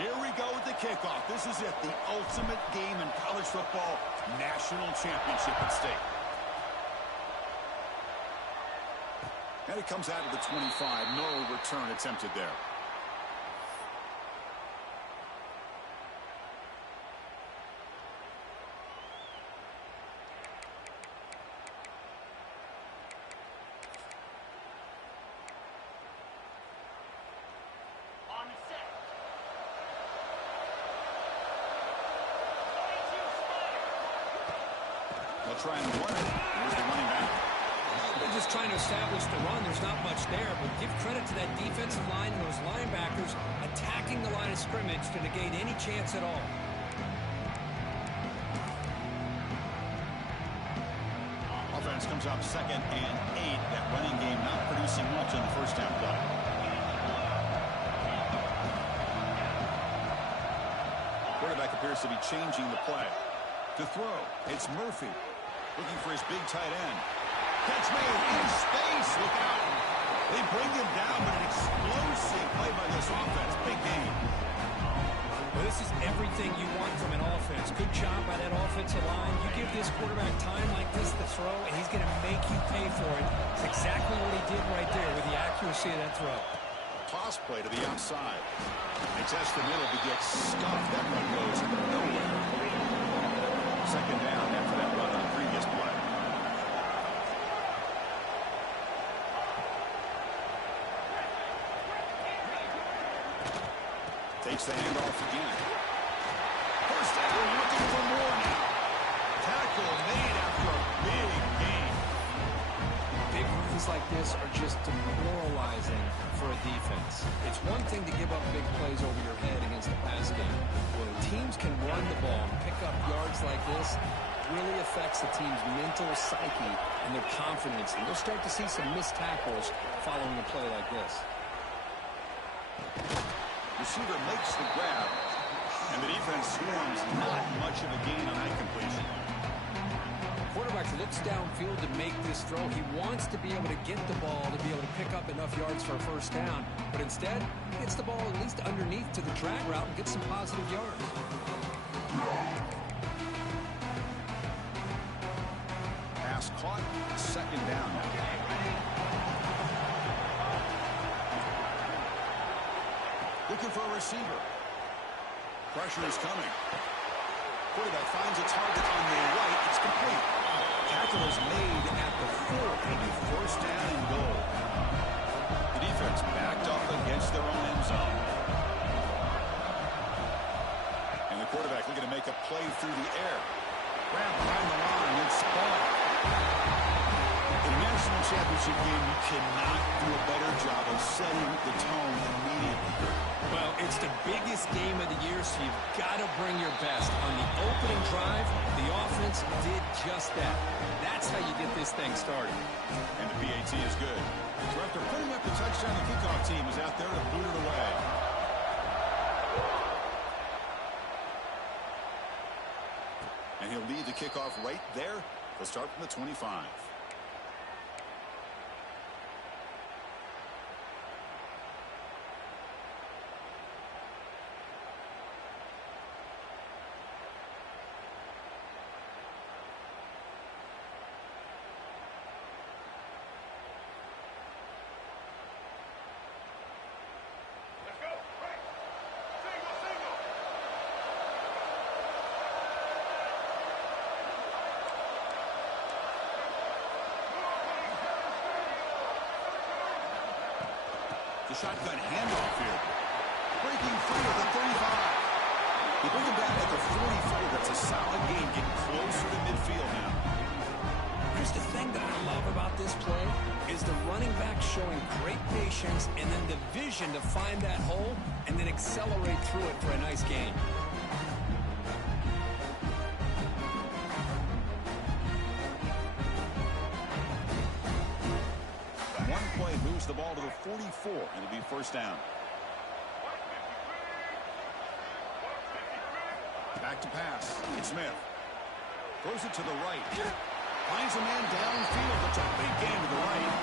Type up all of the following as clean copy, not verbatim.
Here we go with the kickoff. This is it, the ultimate game in college football, national championship at stake. And it comes out of the 25. No return attempted there. Try and run it. Here's the running back. They're just trying to establish the run. There's not much there, but give credit to that defensive line and those linebackers attacking the line of scrimmage to negate any chance at all. Offense comes up 2nd and 8. That running game not producing much on the first down play. Quarterback appears to be changing the play. To throw, it's Murphy. Looking for his big tight end. Catch made in space. Look out. They bring him down, but an explosive play by this offense. Big game. Well, this is everything you want from an offense. Good job by that offensive line. You give this quarterback time like this to throw, and he's going to make you pay for it. It's exactly what he did right there with the accuracy of that throw. Toss play to the outside. They test the middle to get stuffed. That one goes nowhere. 2nd down after that run on the previous play. Takes the handoff again. First down, looking for more now. Tackle made after a big game. Big runs like this are just demoralizing for a defense. It's one thing to give up big plays over your head against the pass game. When teams can run the ball and pick up yards like this, it really affects the team's mental psyche and their confidence. And you'll start to see some missed tackles following a play like this. Receiver makes the grab, and the defense swarms. Not much of a gain on that completion. Quarterback looks downfield to make this throw. He wants to be able to get the ball to be able to pick up enough yards for a first down, but instead he gets the ball at least underneath to the drag route and gets some positive yards. Pass caught, 2nd down now. Looking for a receiver. Pressure is coming. Quarterback finds a target on the right. It's complete. Tackle is made at the 4. And a first down and goal. The defense backed up against their own end zone. And the quarterback looking to make a play through the air. Grab behind the line. It's ball. In a national championship game, you cannot do a better job of setting the tone immediately. Well, it's the biggest game of the year, so you've got to bring your best. On the opening drive, the offense did just that. That's how you get this thing started. And the PAT is good. So after putting up the touchdown, the kickoff team is out there to boot it away. And he'll lead the kickoff right there. They'll start from the 25. The shotgun handoff here. Breaking free at the 35. They bring him down at the 44. That's a solid gain. Getting closer to midfield now. Here's the thing that I love about this play is the running back showing great patience and then the vision to find that hole and then accelerate through it for a nice gain. One play moves the ball to the 44, and it'll be first down. Back to pass. It's Smith. Throws it to the right. Finds a man downfield. That's a big gain to the right.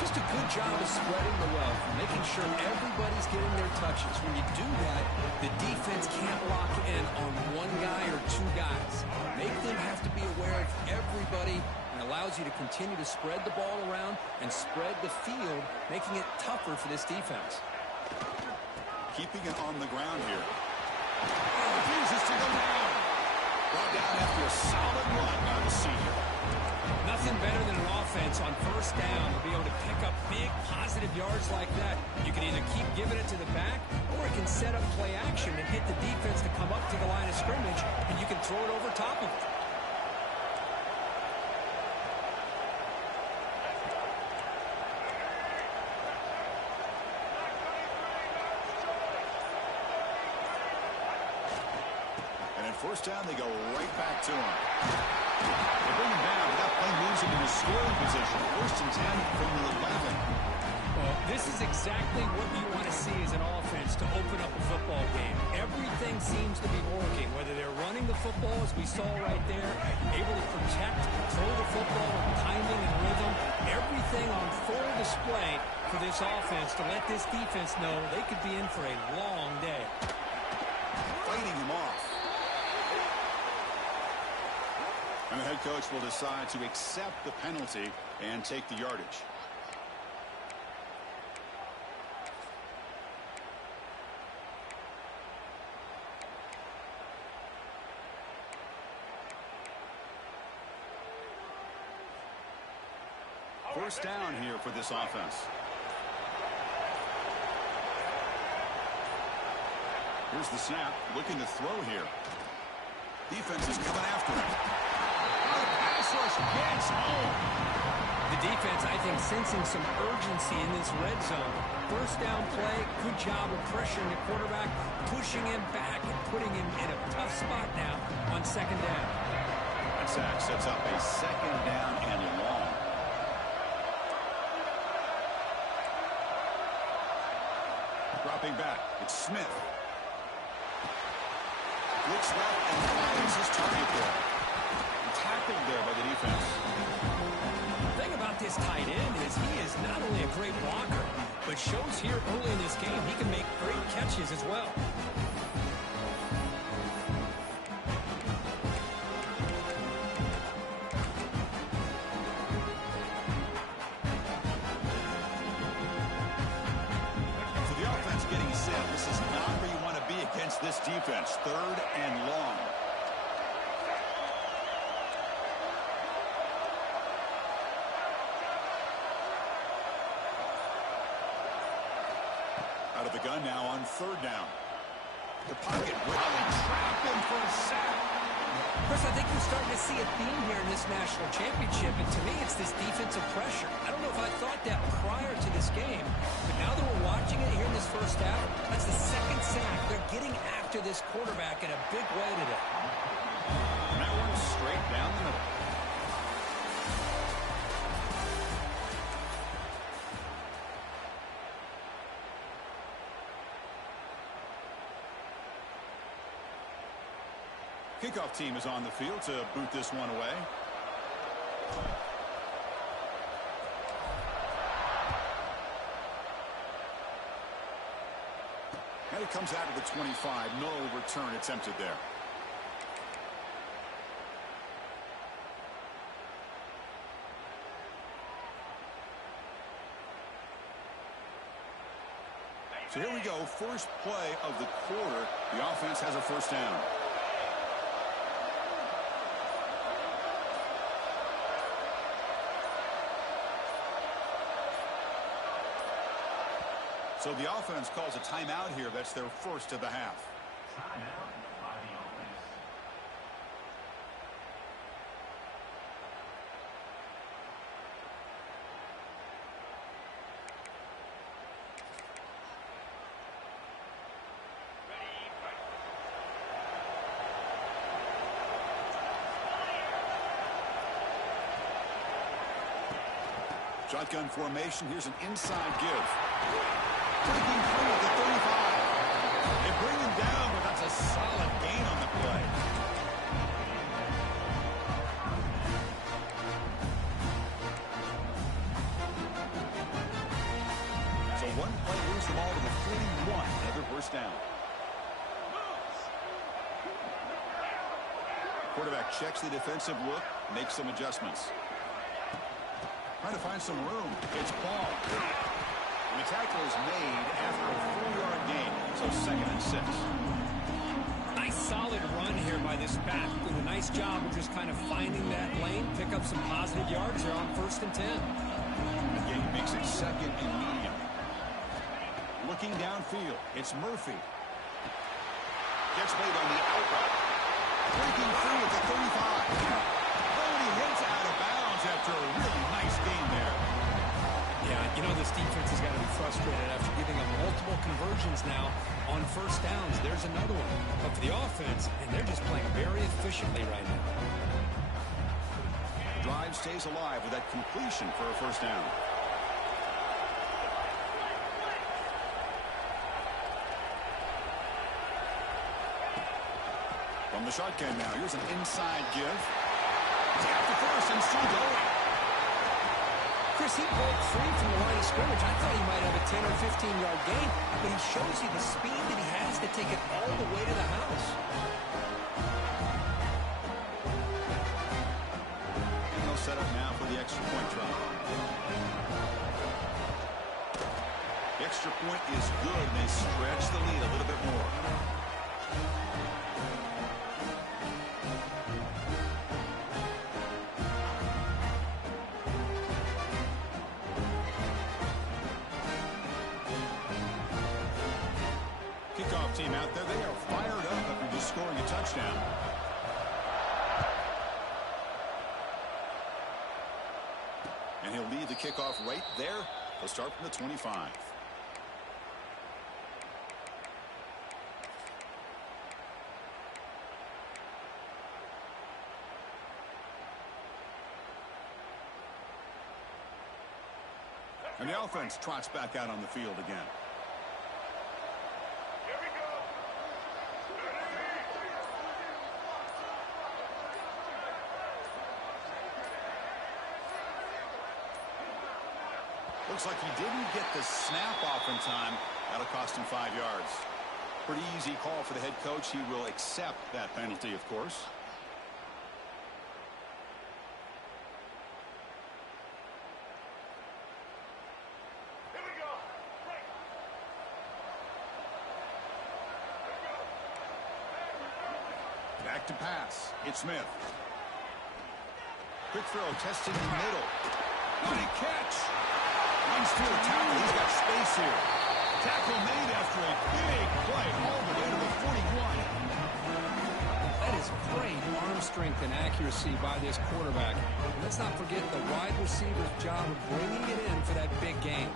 Just a good job of spreading the wealth, making sure everybody's getting their touches. When you do that, the defense can't lock in on one guy or two guys. Make them have to be aware of everybody, and allows you to continue to spread the ball around and spread the field, making it tougher for this defense. Keeping it on the ground here. Refuses to go down. Brought down after a solid run by the senior. Nothing better than an offense on first down to be able to pick up big positive yards like that. You can either keep giving it to the back, or it can set up play action and hit the defense to come up to the line of scrimmage, and you can throw it over top of it. And at first down, they go right back to him. They bring him down, but that play moves him into scoring position. First and 10 from the 11. Well, this is exactly what you want to see as an offense to open up a football game. Everything seems to be working, whether they're running the football, as we saw right there, able to protect, throw the football with timing and rhythm, everything on full display for this offense to let this defense know they could be in for a long day. Fighting him off. And the head coach will decide to accept the penalty and take the yardage. First down here for this offense. Here's the snap, looking to throw here. Defense is coming after him. Pass rush gets home. The defense, I think, sensing some urgency in this red zone. First down play, good job of pressuring the quarterback, pushing him back and putting him in a tough spot now on second down. That sack sets up a second down and long. Dropping back, it's Smith. Looks left and finds his target there. Tackled there by the defense. The thing about this tight end is he is not only a great blocker, but shows here early in this game he can make great catches as well. So the offense getting set. This is not where you want to be against this defense. Third and long. Out of the gun now on third down. The pocket really trapped him for a sack. Chris, I think you're starting to see a theme here in this national championship, and to me it's this defensive pressure. I don't know if I thought that prior to this game, but now that we're watching it here in this first half, that's the second sack. They're getting after this quarterback in a big way today. And that one straight down the middle. Kickoff team is on the field to boot this one away. And it comes out of the 25. No return attempted there. So here we go. First play of the quarter. The offense has a first down. So the offense calls a timeout here. That's their first of the half. Shotgun formation. Here's an inside give. Breaking free at the 35. They bring him down, but that's a solid gain on the play. down. Quarterback checks the defensive look, makes some adjustments. Trying to find some room. It's ball. And the tackle is made after a 4-yard gain, so 2nd and 6. Nice solid run here by this back. Doing a nice job of just kind of finding that lane, pick up some positive yards here on 1st and 10. The game makes it 2nd and medium. Looking downfield, it's Murphy. Gets made on the outright. Breaking free at the 35. Oh, and he hits out of bounds after a really nice game there. Yeah, you know this defense has got to be frustrated after giving up multiple conversions now on 1st downs. There's another one. But for the offense, and they're just playing very efficiently right now. Drive stays alive with that completion for a 1st down. From the shotgun now, here's an inside give. He's got the 1st and still going. Chris, he broke free from the line of scrimmage. I thought he might have a 10 or 15-yard gain, but he shows you the speed that he has to take it all the way to the house. And they'll set up now for the extra point try. The extra point is good, and they stretch the lead a little bit more. Kickoff team out there, they are fired up after just scoring a touchdown. And he'll lead the kickoff right there. They'll start from the 25. And the offense trots back out on the field again. Looks like he didn't get the snap off in time. That'll cost him 5 yards. Pretty easy call for the head coach. He will accept that penalty, of course. Back to pass. It's Smith. Quick throw, testing the middle. What a catch! Runs through the tackle. He's got space here. Tackle made after a big play all the way to the 41. That is great arm strength and accuracy by this quarterback. And let's not forget the wide receiver's job of bringing it in for that big game.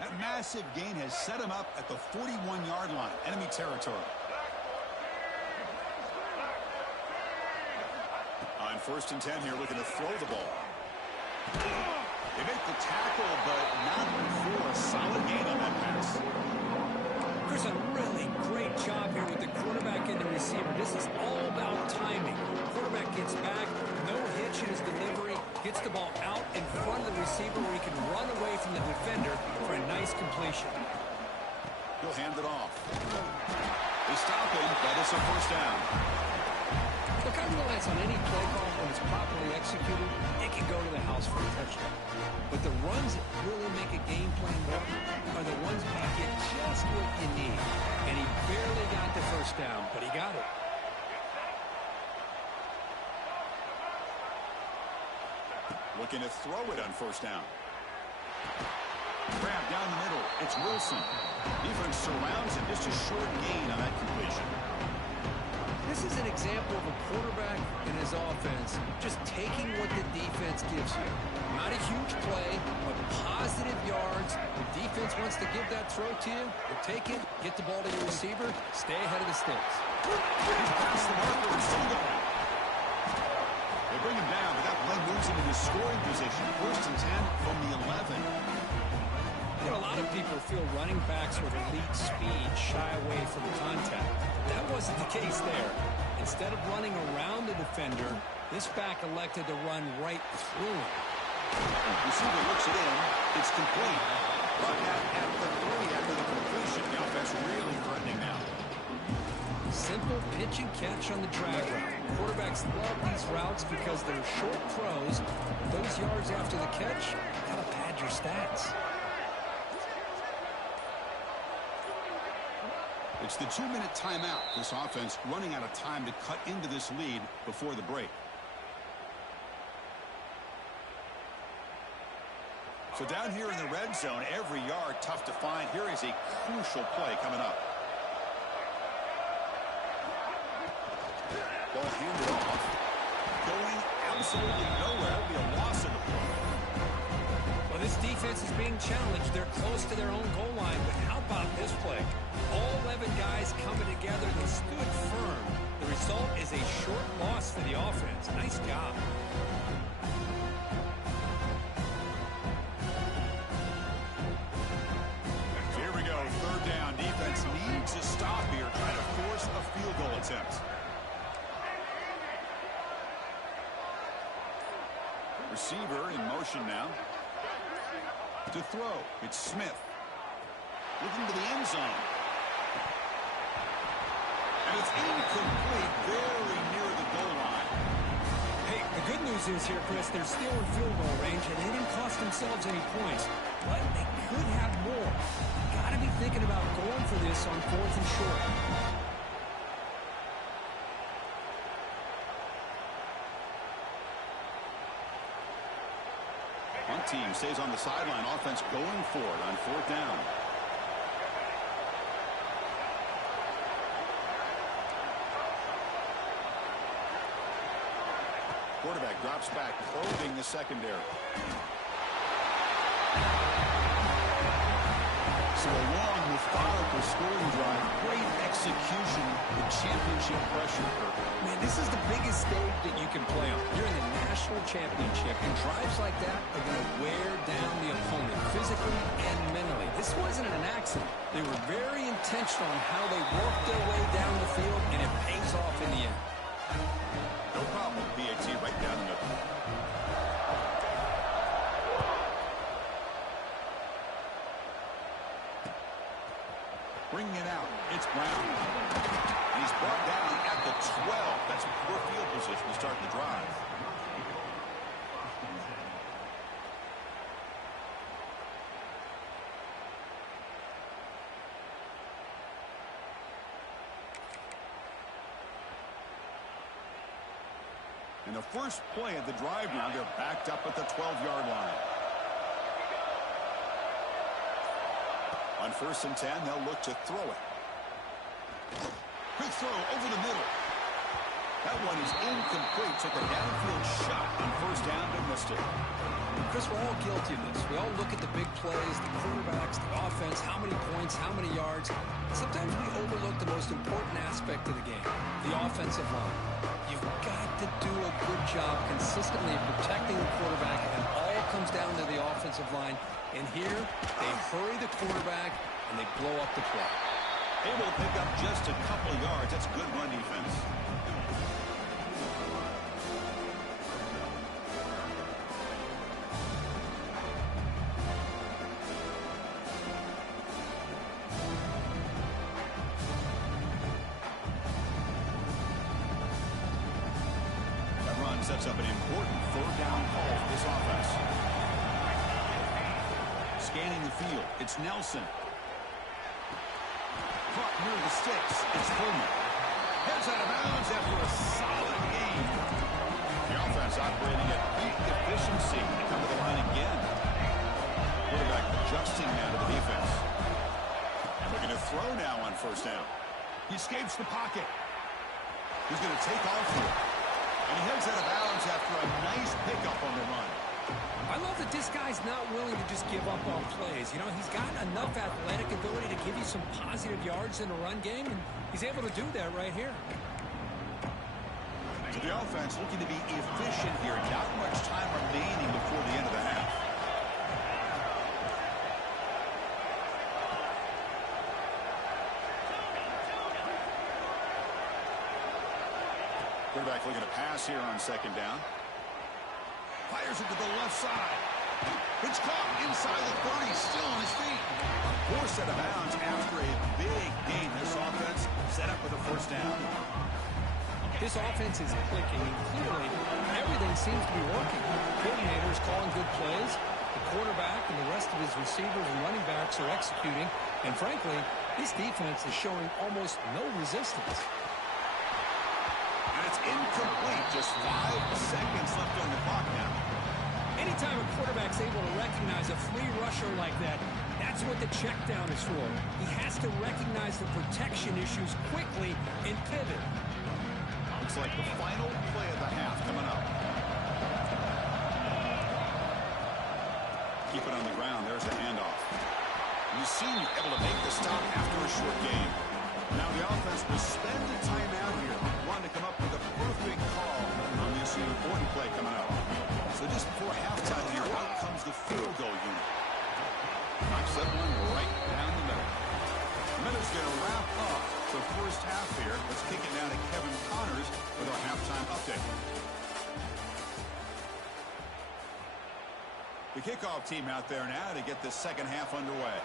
That massive gain has set him up at the 41-yard line, enemy territory. On 1st and 10 here, looking to throw the ball. They make the tackle, but not before a solid gain on that pass. Chris, a really great job here with the quarterback and the receiver. This is all about timing. Quarterback gets back, no hitch in his delivery, gets the ball out in front of the receiver where he can run away from the defender for a nice completion. He'll hand it off. They stop him, but it's a 1st down. Look, I realize on any play call, when it's properly executed, it can go to the house for a touchdown. But the runs that really make a game plan work are the ones where you get just what you need. And he barely got the 1st down, but he got it. Looking to throw it on 1st down. Grab down the middle. It's Wilson. Defense surrounds him. Just a short gain on that completion. This is an example of a quarterback and his offense just taking what the defense gives you. Not a huge play, but positive yards. The defense wants to give that throw to you. You take it, get the ball to your receiver, stay ahead of the sticks. He's past the marker and still going. They bring him down, but that play moves him into scoring position. 1st and 10 from the 11. You know, a lot of people feel running backs with elite speed shy away from contact. That wasn't the case there. Instead of running around the defender, this back elected to run right through him. Receiver looks it in. It's complete. Brought down at the 3 after the completion. The offense really threatening now. Simple pitch and catch on the drag route. Quarterbacks love these routes because they're short throws. Those yards after the catch, gotta pad your stats. It's the 2-minute timeout. This offense running out of time to cut into this lead before the break. So down here in the red zone, every yard tough to find. Here is a crucial play coming up. Ball handed off. Going absolutely nowhere. It'll be a loss of the play. Well, this defense is being challenged. They're close to their own goal line, but how about this play? All 11 guys coming together. They stood firm. The result is a short loss for the offense. Nice job. Here we go. 3rd down. Defense needs a stop here. Trying to force a field goal attempt. Receiver in motion now. To throw. It's Smith. Looking to the end zone. And it's incomplete. Very near the goal line. Hey, the good news is here, Chris, they're still in field goal range, and they didn't cost themselves any points. But they could have more. Got to be thinking about going for this on 4th and short. One team stays on the sideline. Offense going for it on 4th down. Quarterback drops back, probing the secondary. So a long, methodical scoring drive. Great execution with championship pressure. Man, this is the biggest stage that you can play on. You're in the national championship, and drives like that are going to wear down the opponent physically and mentally. This wasn't an accident. They were very intentional on how they worked their way down the field, and it pays off in the end. No problem. PAT right down the middle. Bringing it out. It's Brown. And he's brought down at the 12. That's poor field position to start the drive. And the first play of the drive now, they're backed up at the 12-yard line. On 1st and 10, they'll look to throw it. Quick throw over the middle. That one is incomplete. Took a downfield shot on 1st down, but missed it. Chris, we're all guilty of this. We all look at the big plays, the quarterbacks, the offense, how many points, how many yards. Sometimes we overlook the most important aspect of the game, the offensive line. You've got to do a good job consistently protecting the quarterback, and it all comes down to the offensive line. And here, they hurry the quarterback, and they blow up the play. Able to pick up just a couple of yards. That's good run defense. That run sets up an important 4th down call for this offense. Scanning the field. It's Nelson. Caught near the sticks. It's Fullman. Heads out of bounds after a solid game. The offense operating at peak efficiency. They come to the line again. Quarterback adjusting now to the defense. Looking to throw now on 1st down. He escapes the pocket. He's going to take off here. And he heads out of bounds after a nice pickup on the run. I love that this guy's not willing to just give up on plays. You know, he's got enough athletic ability to give you some positive yards in the run game, and he's able to do that right here. So the offense looking to be efficient here. Not much time remaining before the end of the half. Quarterback looking to pass here on second down. Fires it to the left side. It's caught inside the 30, still on his feet. A poor set of bounds after a big gain. This offense set up with a first down. This offense is clicking, and clearly everything seems to be working. Coordinators calling good plays. The quarterback and the rest of his receivers and running backs are executing. And frankly, this defense is showing almost no resistance. And it's incomplete. Just 5 seconds left on the clock now. Anytime a quarterback's able to recognize a free rusher like that, that's what the check down is for. He has to recognize the protection issues quickly and pivot. Looks like the final play of the half coming up. Keep it on the ground. There's the handoff. You seem able to make the stop after a short game. Now the offense will spend the timeout here. Wanting to come up with a perfect call on this important play coming up. So just before halftime here, out comes the field goal unit. Knocks that one right down the middle. The Minutes going to wrap up the first half here. Let's kick it down to Kevin Connors with our halftime update. The kickoff team out there now to get the second half underway.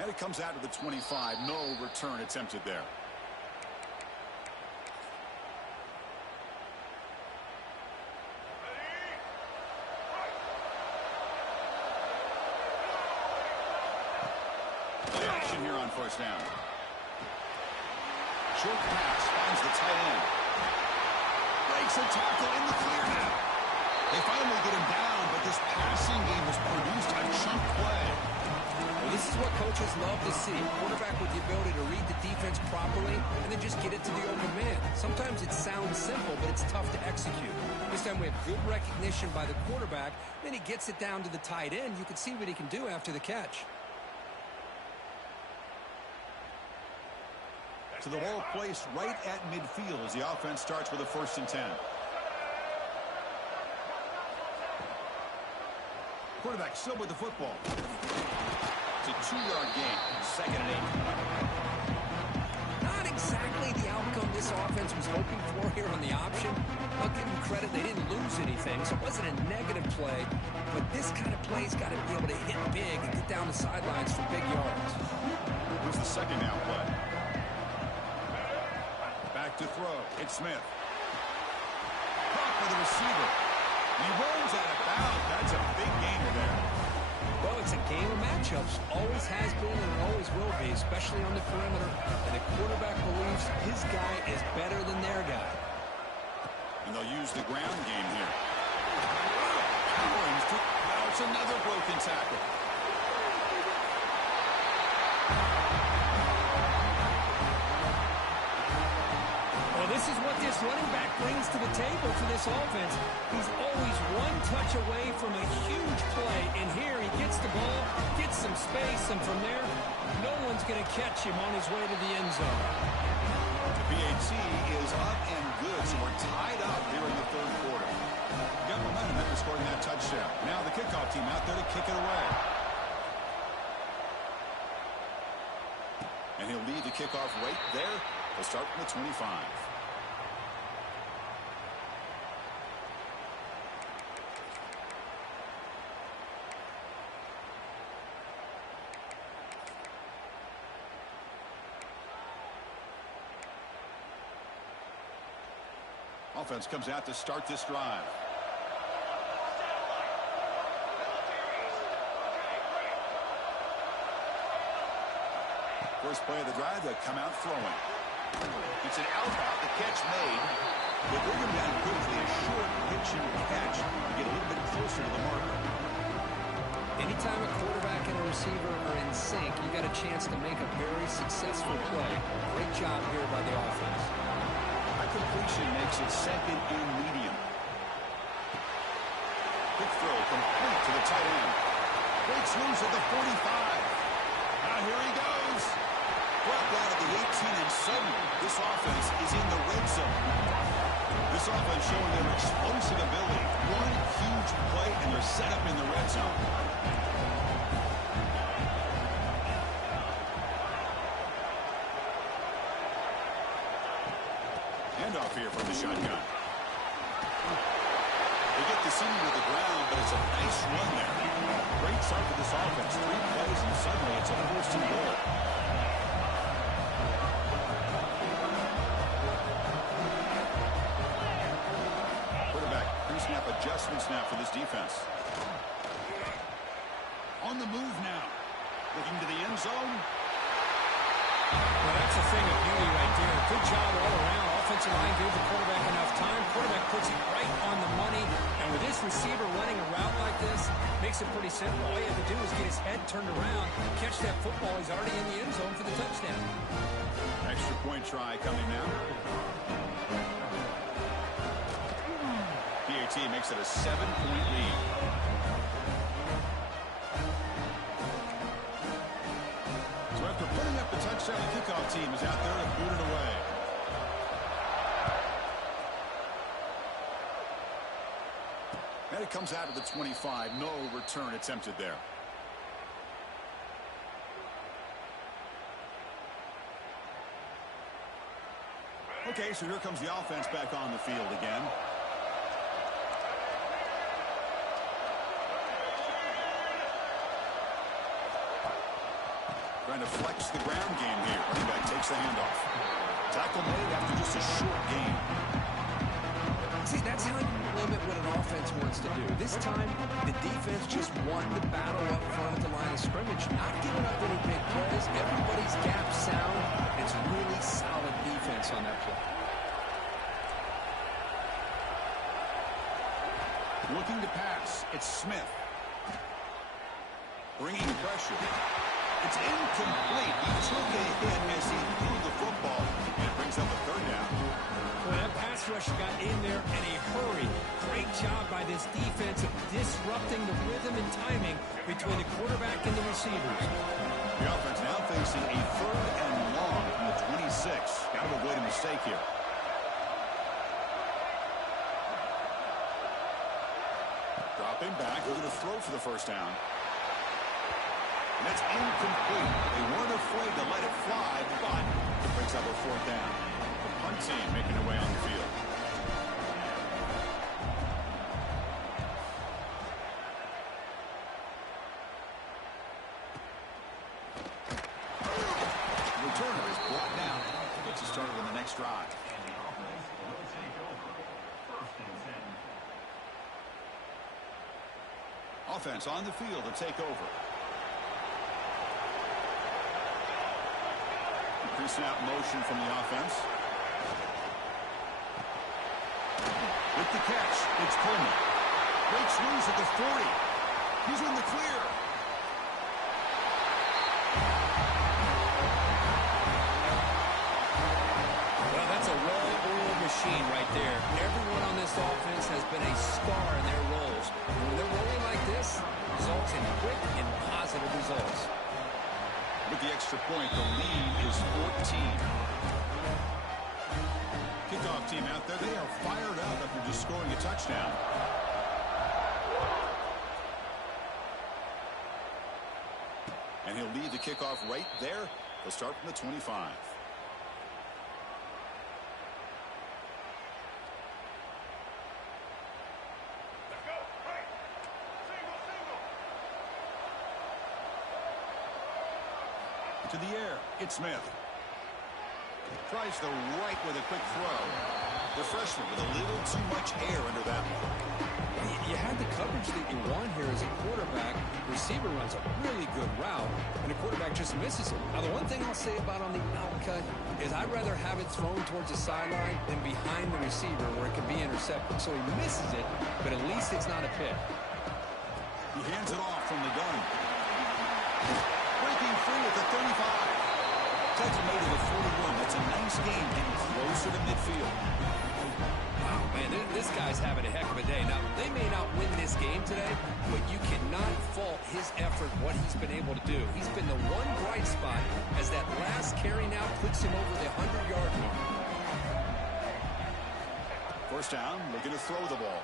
And it comes out to the 25. No return attempted there. Play action here on first down. Short pass finds the tight end. Breaks a tackle in the clear now. They finally get him down, but this passing game has produced a chunk play. Well, this is what coaches love to see. Quarterback with the ability to read the defense properly and then just get it to the open man. Sometimes it sounds simple, but it's tough to execute. This time we have good recognition by the quarterback. Then he gets it down to the tight end. You can see what he can do after the catch. So the ball placed right at midfield as the offense starts with a 1st and 10. Quarterback still with the football. It's a 2-yard gain. 2nd and 8. Not exactly the outcome this offense was hoping for here on the option. I'll give them credit. They didn't lose anything, so it wasn't a negative play. But this kind of play's got to be able to hit big and get down the sidelines for big yards. Here's the second down play. Back to throw. It's Smith. Caught for the receiver. He rolls out of bounds. That's a big gainer there. Well, it's a game of matchups. Always has been and always will be, especially on the perimeter. And the quarterback believes his guy is better than their guy. And they'll use the ground game here. Now it's another broken tackle. This is what this running back brings to the table for this offense. He's always one touch away from a huge play, and here he gets the ball, gets some space, and from there, no one's going to catch him on his way to the end zone. The PAT is up and good, so we're tied up here in the 3rd quarter. Got momentum after scoring that touchdown. Now the kickoff team out there to kick it away. And he'll lead the kickoff right there. We'll start from the 25. Offense comes out to start this drive. First play of the drive, they come out throwing. It's an out route, the catch made. They bring him down quickly, a short pitch and catch to get a little bit closer to the marker. Anytime a quarterback and a receiver are in sync, you got a chance to make a very successful play. Great job here by the offense. That completion makes it 2nd and medium. Quick throw complete to the tight end. Breaks loose at the 45. Now here he goes. Brought down at the 18, and suddenly this offense is in the red zone. This offense showing their explosive ability. One huge play, and they're set up in the red zone. Handoff here from the shotgun. They get the center to the ground, but it's a nice run there. Great start for this offense. 3 plays, and suddenly it's a 1st-and-goal. Quarterback pre-snap adjustment snap for this defense. On the move now. Looking to the end zone. Well, that's a thing of beauty right there. Good job all around. Offensive line gave the quarterback enough time. Quarterback puts it right on the money. And with this receiver running a route like this, makes it pretty simple. All you have to do is get his head turned around, catch that football. He's already in the end zone for the touchdown. Extra point try coming now. PAT makes it a 7-point lead. So after putting up the touchdown, the kickoff team is out there to boot it away. And it comes out of the 25. No return attempted there. Okay, so here comes the offense back on the field again. Trying to flex the ground game here. Running back takes the handoff. Tackle made after just a short gain. See, that's how you limit what an offense wants to do. This time, the defense just won the battle up front at the line of scrimmage. Not giving up any big plays. Everybody's gap sound. It's really solid defense on that play. Looking to pass. It's Smith. Bringing pressure. It's incomplete. He took a hit as he threw the football, and it brings up a 3rd down. Well, that pass rush got in there in a hurry. Great job by this defense of disrupting the rhythm and timing between the quarterback and the receivers. The offense now facing a 3rd and long from the 26. Got to avoid a mistake here. Dropping back, looking to throw for the 1st down. And that's incomplete. They weren't afraid to let it fly, but it brings up a 4th down. The punt team making their way on the field. The returner is brought down. Gets us started on the next drive. Offense on the field to take over. Pre-snap motion from the offense. With the catch, it's Coleman. Breaks loose at the 40. He's in the clear. Well, that's a well-oiled machine right there. Everyone on this offense has been a star in their roles. And when they're rolling like this, results in quick and positive results. With the extra point, the lead is 14. Kickoff team out there, they are fired up after just scoring a touchdown. And he'll lead the kickoff right there. They'll start from the 25. To the air, it's Smith. Tries the right with a quick throw. The freshman with a little too much air under that one. You had the coverage that you want here as a quarterback. Receiver runs a really good route, and the quarterback just misses it. Now, the one thing I'll say about on the outcut is I'd rather have it thrown towards the sideline than behind the receiver where it can be intercepted. So he misses it, but at least it's not a pick. He hands it off from the gun. Breaking free at the 35. Tackle made at the 41. That's a nice game getting closer to midfield. Wow, man, this guy's having a heck of a day. Now, they may not win this game today, but you cannot fault his effort, what he's been able to do. He's been the one bright spot as that last carry now puts him over the 100-yard mark. 1st down, looking to throw the ball.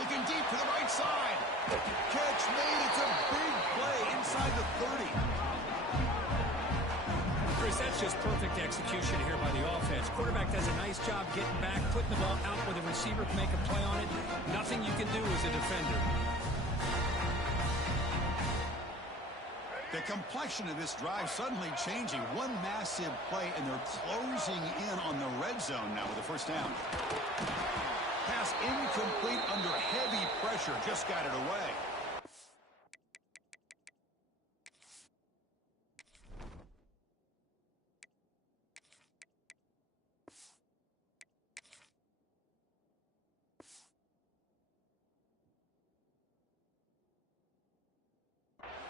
Looking deep to the right side. Catch made. It's a big play inside the 30. Chris, Guys, that's just perfect execution here by the offense. Quarterback does a nice job getting back, putting the ball out where the receiver can make a play on it. Nothing you can do as a defender. The complexion of this drive suddenly changing. One massive play, and they're closing in on the red zone now with a first down. Pass incomplete under heavy pressure. Just got it away.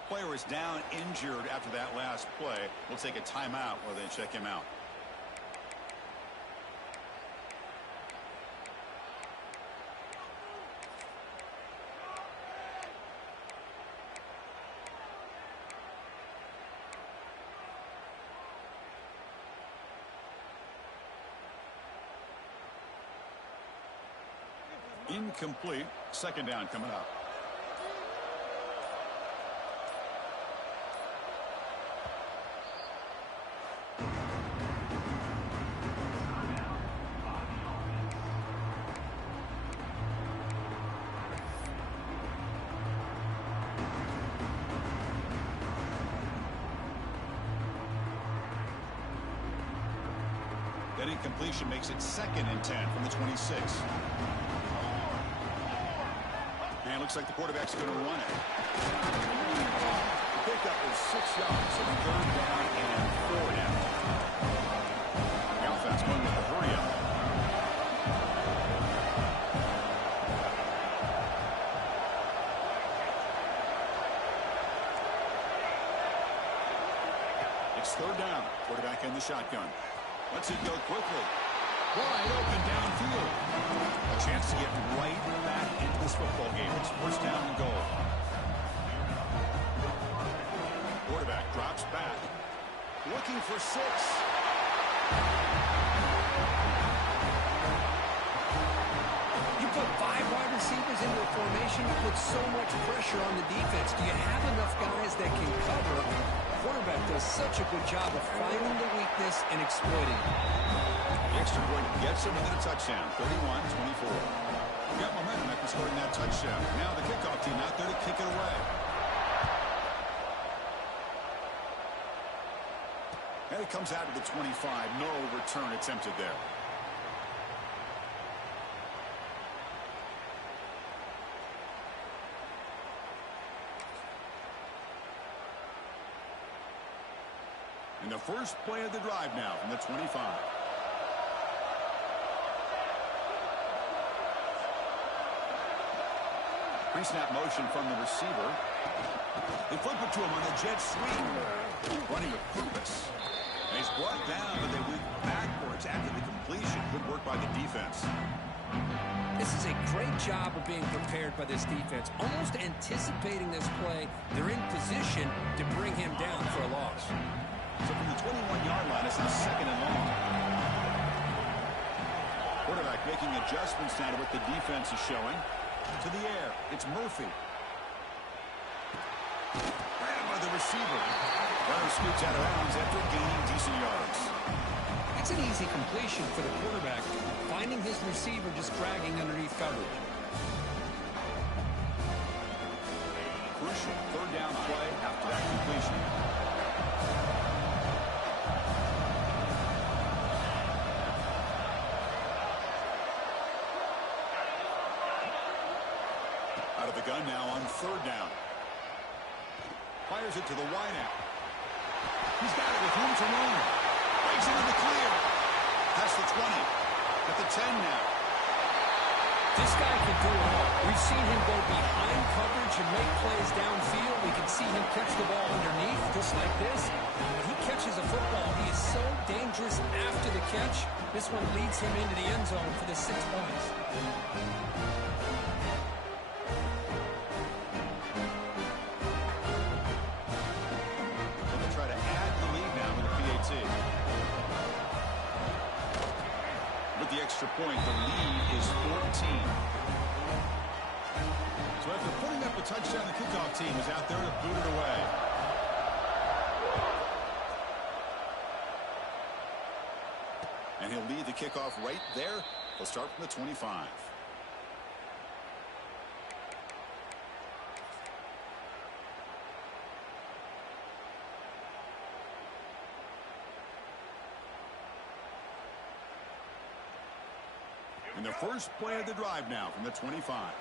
Player is down injured after that last play. We'll take a timeout while they check him out. Incomplete. Second down coming up. That incompletion makes it 2nd and 10 from the 26. And looks like the quarterback's going to run it. The pickup is 6 yards, and 3rd down and 4 now. The offense going with the hurry up. It's 3rd down. Quarterback in the shotgun. Lets it go quickly. Wide open downfield. A chance to get right back into this football game. It's 1st down and goal. Quarterback drops back. Looking for 6. You put 5 wide receivers into a formation, you put so much pressure on the defense. Do you have enough guys that can cover? Quarterback does such a good job of finding the weakness and exploiting it. The extra point gets another touchdown, 31-24. Got momentum after scoring that touchdown. Now the kickoff team out there to kick it away. And it comes out to the 25. No return attempted there. And the first play of the drive now from the 25. Pre-snap motion from the receiver. They flip it to him on the jet sweep. Running with purpose. And he's brought down, but they went backwards after the completion. Good work by the defense. This is a great job of being prepared by this defense. Almost anticipating this play, they're in position to bring him down for a loss. So from the 21-yard line, it's now 2nd and long. Quarterback making adjustments now to what the defense is showing. To the air, it's Murphy. Grabbed by the receiver. Runner scoots out of bounds after gaining decent yards. It's an easy completion for the quarterback, finding his receiver just dragging underneath coverage. Crucial 3rd down play after that completion. Out of the gun now on 3rd down. Fires it to the wideout. He's got it with room to run. Breaks into the clear. That's the 20. At the 10 now. This guy can do it all. We've seen him go behind coverage and make plays downfield. We can see him catch the ball underneath, just like this. When he catches a football, he is so dangerous after the catch. This one leads him into the end zone for the 6 points. Extra point, the lead is 14. So after putting up a touchdown, the kickoff team is out there to boot it away. And he'll lead the kickoff right there. He'll start from the 25. And the first play of the drive now from the 25.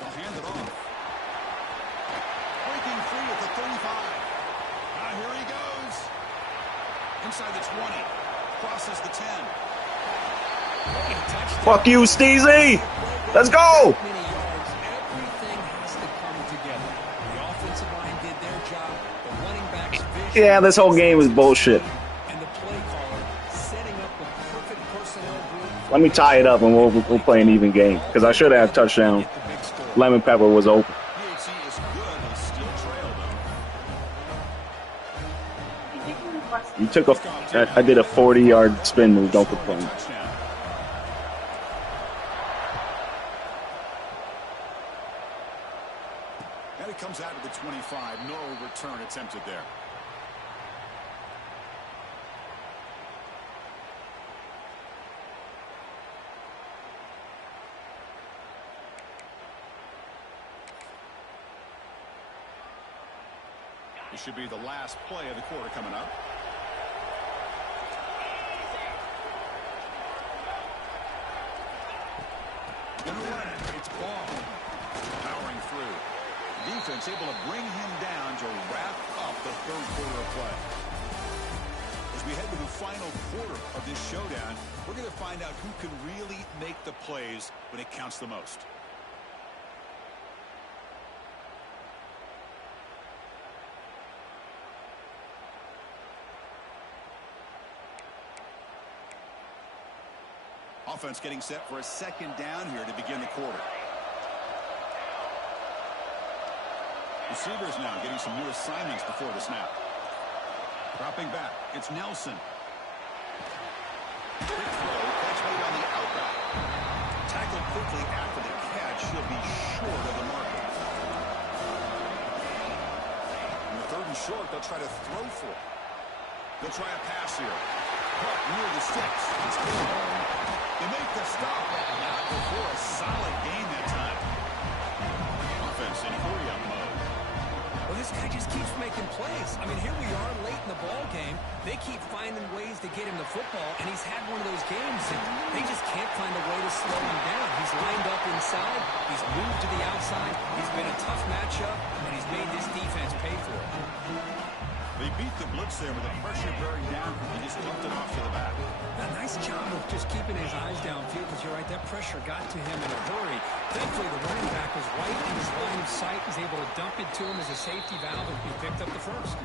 They'll hand it off. Breaking free at the 35. Here he goes. Inside the 20. Crosses the 10. Fuck you, Steezy. Let's go. Everything has to come together. The offensive line did their job. The running backs vision. Yeah, this whole game is bullshit. And the play caller setting up the perfect personnel group. Let me tie it up and we'll play an even game because I should have touchdown. Lemon Pepper was open. You took I did a 40-yard spin move. Don't complain. And it comes out of the 25. No return attempted there. This should be the last play of the quarter coming up. It's ball. Powering through. Defense able to bring him down to wrap up the third quarter of play. As we head to the final quarter of this showdown, we're going to find out who can really make the plays when it counts the most. Offense getting set for a second down here to begin the quarter. Receivers now getting some new assignments before the snap. Dropping back, it's Nelson. Quick throw, catch made on the out route. Tackled quickly after the catch. He'll be short of the marker. On the third and short, they'll try to throw for it. They'll try a pass here. Caught near the sticks. They make the stop, but not before a solid gain that time. Offense in hurry-up mode. Well, this guy just keeps making plays. I mean, here we are late in the ball game. They keep finding ways to get him the football, and he's had one of those games that they just can't find a way to slow him down. He's lined up inside. He's moved to the outside. He's been a tough matchup, and he's made this defense pay for it. They beat the blitz there with the pressure bearing down. He just dumped it off to the back. A nice job of just keeping his eyes downfield because you're right, that pressure got to him in a hurry. Thankfully, the running back was right in his line of sight. He's able to dump it to him as a safety valve, and he picked up the first.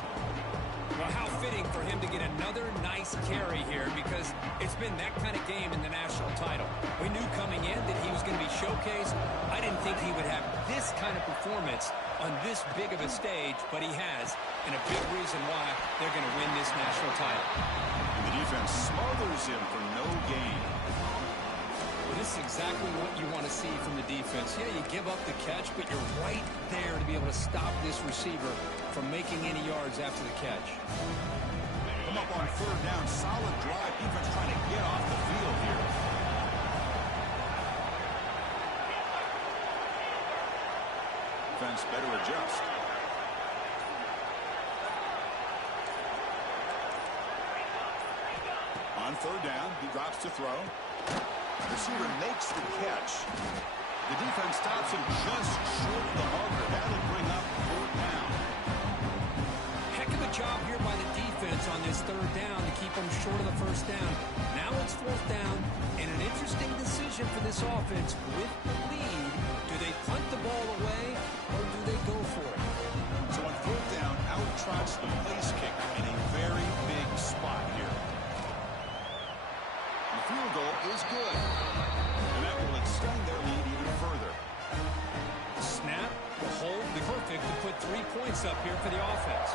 Well, how fitting for him to get another nice carry here because it's been that kind of game in the national title. We knew coming in that he was going to be showcased. I didn't think he would have this kind of performance on this big of a stage, but he has, and a big reason why they're going to win this national title. And the defense smothers him for no gain. Well, this is exactly what you want to see from the defense. Yeah, you give up the catch, but you're right there to be able to stop this receiver from making any yards after the catch. Come up on third down, solid drive. Defense trying to get off the field here. Defense better adjust. On third down, he drops to throw. The receiver makes the catch. The defense stops him just short of the marker. That'll bring up fourth down. Heck of a job here by the defense on this third down to keep them short of the first down. Now it's fourth down, and an interesting decision for this offense with the lead. Do they punt the ball away, or do they go for it? So on fourth down, out trots the place kicker in a very big spot here. The field goal is good, and that will extend their lead even further. The snap, the hold, the perfect to put 3 points up here for the offense.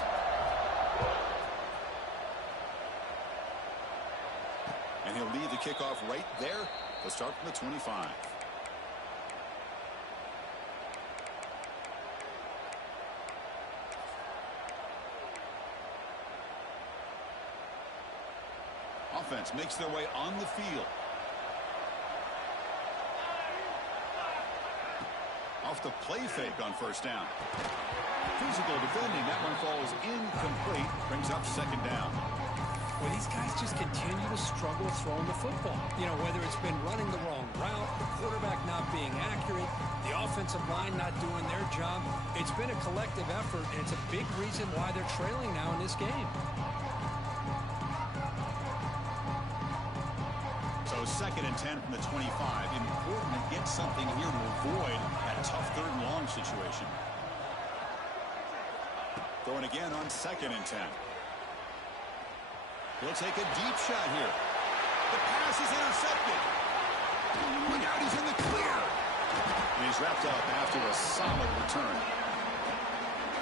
And he'll lead the kickoff right there. They'll start from the 25. offense makes their way on the field. Off the play fake on first down. Physical defending. That one falls incomplete. Brings up second down. Well, these guys just continue to struggle throwing the football. You know, whether it's been running the wrong route, the quarterback not being accurate, the offensive line not doing their job. It's been a collective effort, and it's a big reason why they're trailing now in this game. So 2nd and 10 from the 25. Important to get something here to avoid that tough 3rd and long situation. Going again on 2nd and 10. He'll take a deep shot here. The pass is intercepted. Look out, he's in the clear. And he's wrapped up after a solid return.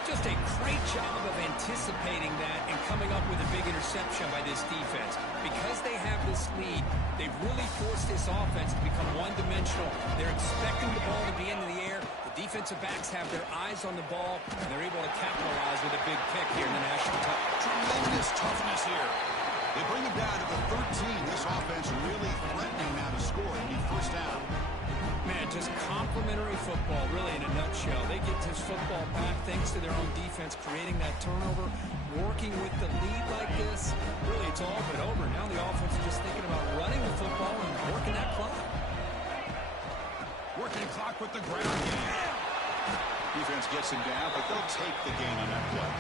Just a great job of anticipating that and coming up with a big interception by this defense. Because they have this lead, they've really forced this offense to become one-dimensional. They're expecting the ball to be into the air. The defensive backs have their eyes on the ball, and they're able to capitalize with a big pick here in the national title. Tremendous toughness here. They bring him down to the 13. This offense really threatening now to score and be first down. Man, just complimentary football, really, in a nutshell. They get this football back thanks to their own defense, creating that turnover, working with the lead like this. Really, it's all but over. Now the offense is just thinking about running the football and working that clock. Working clock with the ground game. Defense gets him down, but they'll take the gain on that play.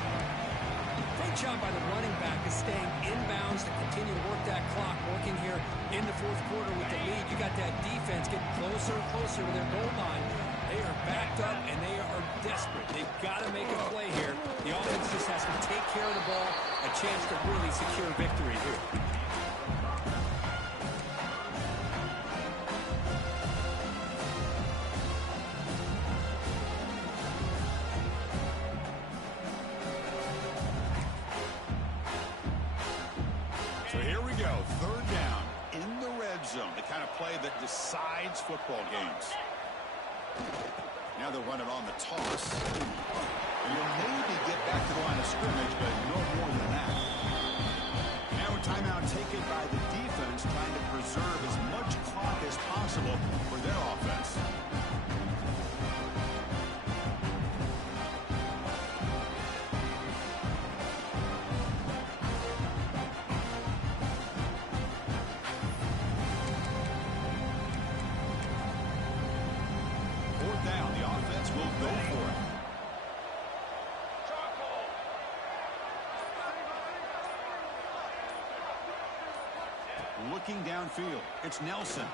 Great job by the running back is staying inbounds to continue to work that clock, working here in the 4th quarter with the lead. You got that defense getting closer and closer to their goal line. They are backed up, and they are desperate. They've got to make a play here. The offense just has to take care of the ball, a chance to really secure victory here. So here we go, 3rd down in the red zone, the kind of play that decides football games. Now they'll run it on the toss. And you'll maybe get back to the line of scrimmage, but no more than that. Now a timeout taken by the defense, trying to preserve as much clock as possible for their offense. Looking downfield, it's Nelson.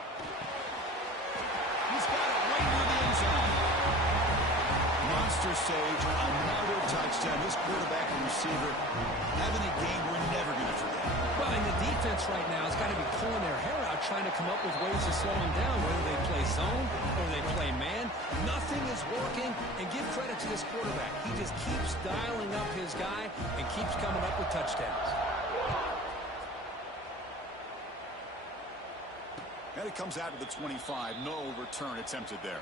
He's got it right near the end zone. Monster stage, another touchdown. This quarterback and receiver having a game we're never going to forget. Well, and the defense right now has got to be pulling their hair out, trying to come up with ways to slow him down, whether they play zone or they play man. Nothing is working, and give credit to this quarterback. He just keeps dialing up his guy and keeps coming up with touchdowns. And it comes out of the 25. No return attempted there.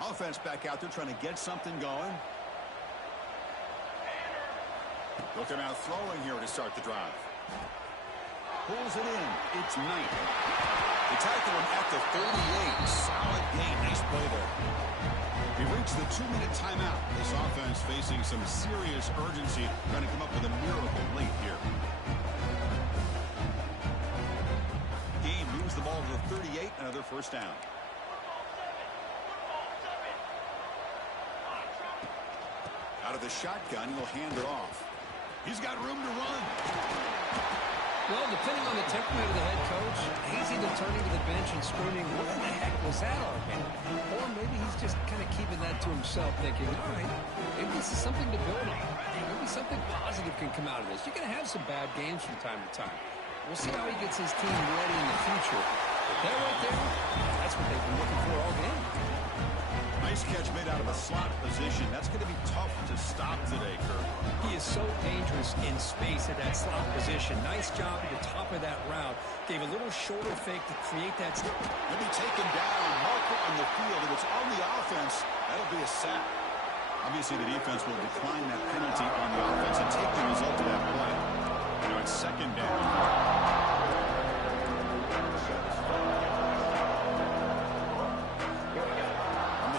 Offense back out there trying to get something going. Looking out throwing here to start the drive. Pulls it in. It's Knight. They tackle him at the 38. Solid gain. Nice play there. We reached the 2-minute timeout. This offense facing some serious urgency, trying to come up with a miracle late here. Game moves the ball to the 38. Another first down. Out of the shotgun, he'll hand it off. He's got room to run. Well, depending on the temperament of the head coach, he's either turning to the bench and screaming, what the heck was that all about? Or maybe he's just kind of keeping that to himself, thinking, all right, maybe this is something to build on. Maybe something positive can come out of this. You're going to have some bad games from time to time. We'll see how he gets his team ready in the future. But that right there, that's what they've been looking for all game. Nice Nice catch made out of a slot position. That's going to be tough to stop today, Kirk. He is so dangerous in space at that slot position. Nice job at the top of that route. Gave a little shoulder fake to create that. He'll be taken down. Marker on the field. If it's on the offense, that'll be a sack. Obviously, the defense will decline that penalty on the offense and take the result of that play. Now it's second down.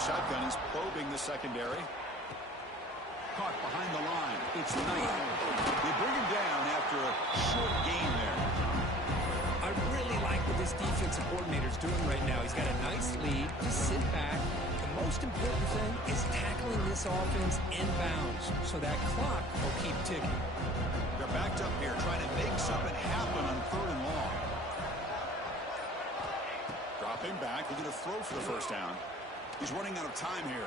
Shotgun is probing the secondary. Caught behind the line. It's Knight. They bring him down after a short gain there. I really like what this defensive coordinator is doing right now. He's got a nice lead. Just sit back. The most important thing is tackling this offense inbounds so that clock will keep ticking. They're backed up here trying to make something happen on 3rd and long. Dropping back. Looking to throw for the first down. He's running out of time here.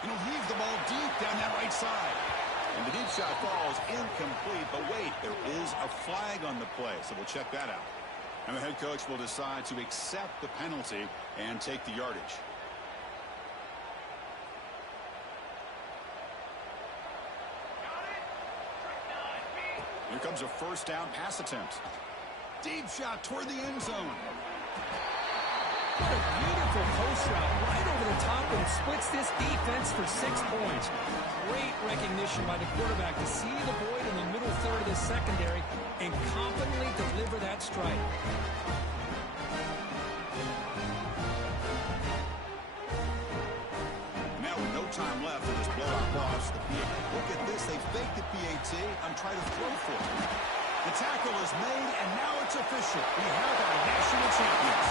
And he'll heave the ball deep down that right side. And the deep shot falls incomplete. But wait, there is a flag on the play, so we'll check that out. And the head coach will decide to accept the penalty and take the yardage. Here comes a first down pass attempt. Deep shot toward the end zone. What a beautiful post route right over the top, and it splits this defense for 6 points. Great recognition by the quarterback to see the void in the middle third of the secondary and confidently deliver that strike. Now with no time left in this blowout loss, the PAT. Look at this. They faked the PAT and tried to throw for it. The tackle is made, and now it's official. We have our national champions.